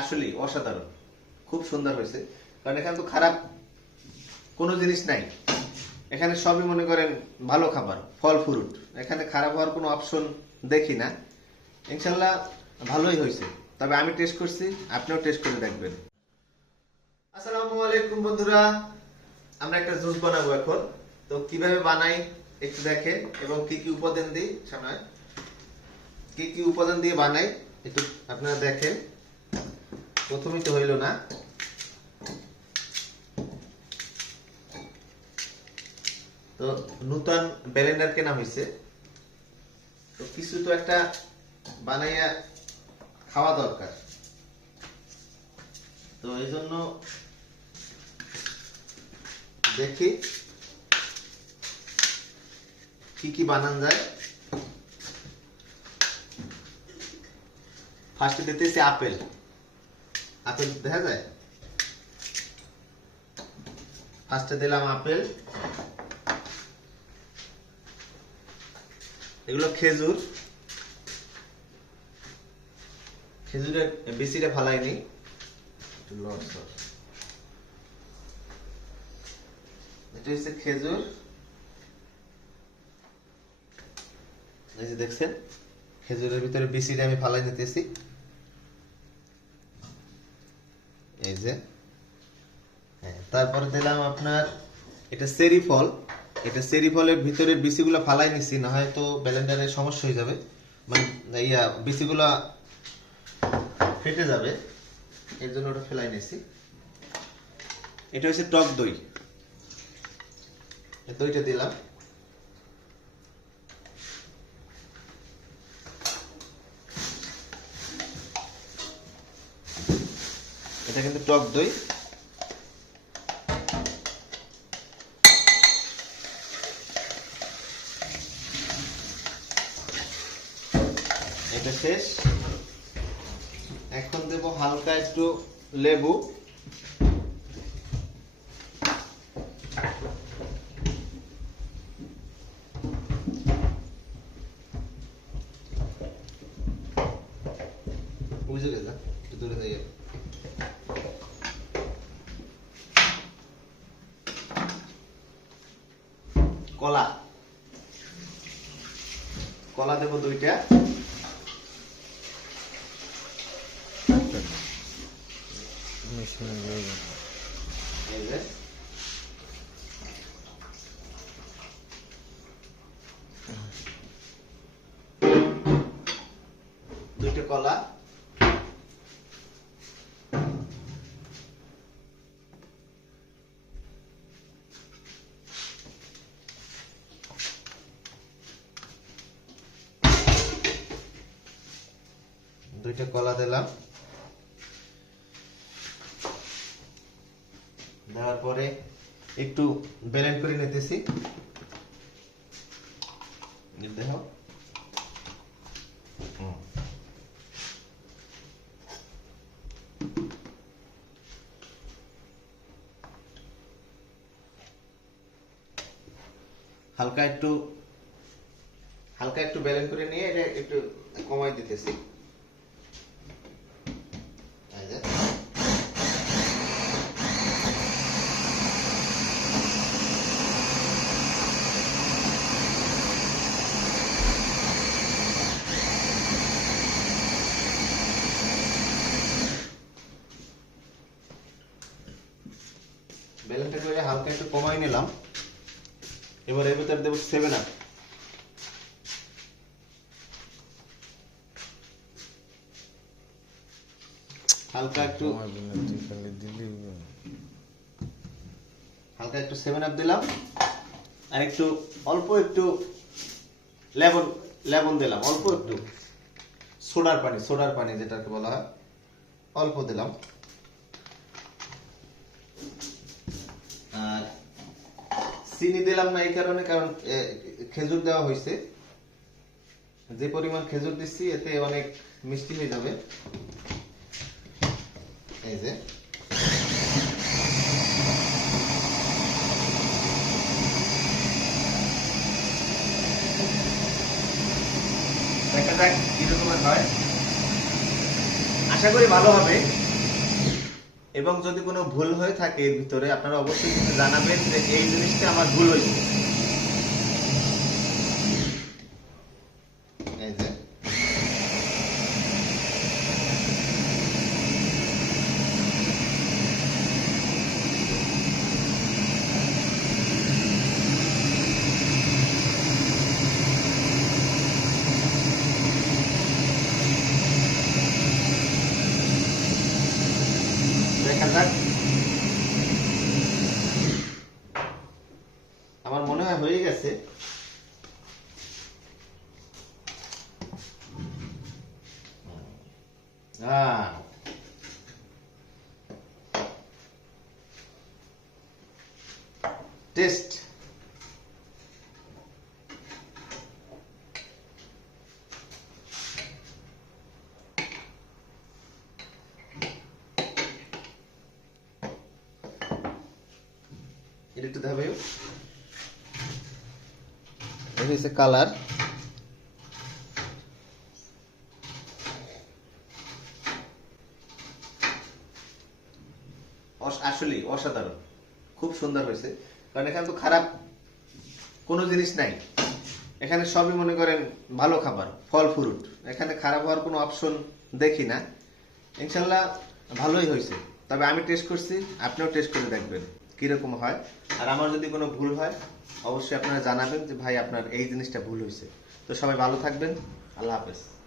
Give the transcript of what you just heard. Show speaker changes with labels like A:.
A: আসলেই অসাধারণ। খুব সুন্দর হয়েছে। কারণ এখানে তো খারাপ কোনো জিনিস নাই। এখানে সবই মনে করেন ভালো খাবার, ফল ফ্রুট এখানে খারাপ হওয়ার কোনো অপশন দেখি না। ইনশাল্লাহ ভালোই হয়েছে। তবে আমি টেস্ট করছি, আপনিও টেস্ট করে দেখবেন। আসসালামু আলাইকুম বন্ধুরা। আমরা একটা জুস বানাবো এখন। তো কীভাবে বানাই একটু দেখে, এবং কি কি উপাদান দিই সামনে কি কি উপাদান দিয়ে বানাই, একটু আপনারা দেখেন। প্রথমেই তো হইল না। তো নূতন ব্যালেন্ডার কেনা হয়েছে তো কিছু তো একটা বানাইয়া খাওয়া দরকার। তো এই জন্য দেখি কি কি বানান যায়। ফার্স্টে দিতেছি আপেল। আপেল দেখা যায়? ফার্স্টে দিলাম আপেল। এগুলো খেজুর। খেজুরের বেশিটা ফালাইনি এটা হচ্ছে খেজুর। এই যে দেখছেন খেজুরের ভিতরে বিচিটা আমি ফালাই নিতেছি। এই যে হ্যাঁ তারপরে দিলাম আপনার, এটা সেরি ফল, এটা সেরি ফলের ভিতরে বিচিগুলো ফালাই নিছি না হয়তো ব্যালেন্ডারে সমস্যা হয়ে যাবে। মানে ইয়া, বিচিগুলা ফেটে যাবে, এর জন্য ওটা ফেলাই নিছি। এটা হচ্ছে টক দই। দইটা দিলাম। টক দই। এটা শেষ। এখন দেব হালকা একটু লেবু। বুঝে একটু দূরে যাইয়ে কলা কলা দেব দুইটা। দুইটা কলা। দুইটা কলা দিলাম। দেওয়ার পরে একটু ব্লেন্ড করে নিতেছি। দেখো। হালকা একটু হালকা একটু ব্যালেন্স করে নিয়ে এটা একটু কমাই দিতেছি এই যে। ব্যালেন্সটা করে হালকা একটু কমাই নিলাম। এবার এর ভিতরে দেবো সেভেন আপ হালকা একটু হালকা একটু সেভেন আপ দিলাম। আর একটু অল্প একটু লেবন লেবন দিলাম। অল্প একটু সোডার পানি সোডার পানি যেটাকে বলা হয় অল্প দিলাম। আর চিনি দিলাম না এই কারণে, কারণ খেজুর দেওয়া হয়েছে যে পরিমাণ খেজুর দিচ্ছি এতে অনেক মিষ্টি হয়ে যাবে। এই যে। দেখা যাক কিরকমের হয়। আশা করি ভালো হবে। এবং যদি কোনো ভুল হয়ে থাকে এর ভিতরে, আপনারা অবশ্যই জানাবেন যে এই জিনিসটা আমার ভুল হয়েছে এই যে দেখা আমার মনে হয় হয়ে গেছে। টেস্ট। এটা একটু কালার। আসলে অসাধারণ। খুব সুন্দর হয়েছে। কারণ এখানে তো খারাপ কোনো জিনিস নাই। এখানে সবই মনে করেন ভালো খাবার ফল ফ্রুট এখানে খারাপ হওয়ার কোনো অপশন দেখি না। ইনশাল্লাহ ভালোই হয়েছে। তবে আমি টেস্ট করছি আপনিও টেস্ট করে দেখবেন। কীরকম হয়? আর আমার যদি কোনো ভুল হয়, অবশ্যই আপনারা জানাবেন যে ভাই আপনার এই জিনিসটা ভুল হয়েছে। তো সবাই ভালো থাকবেন। আল্লাহ হাফেজ।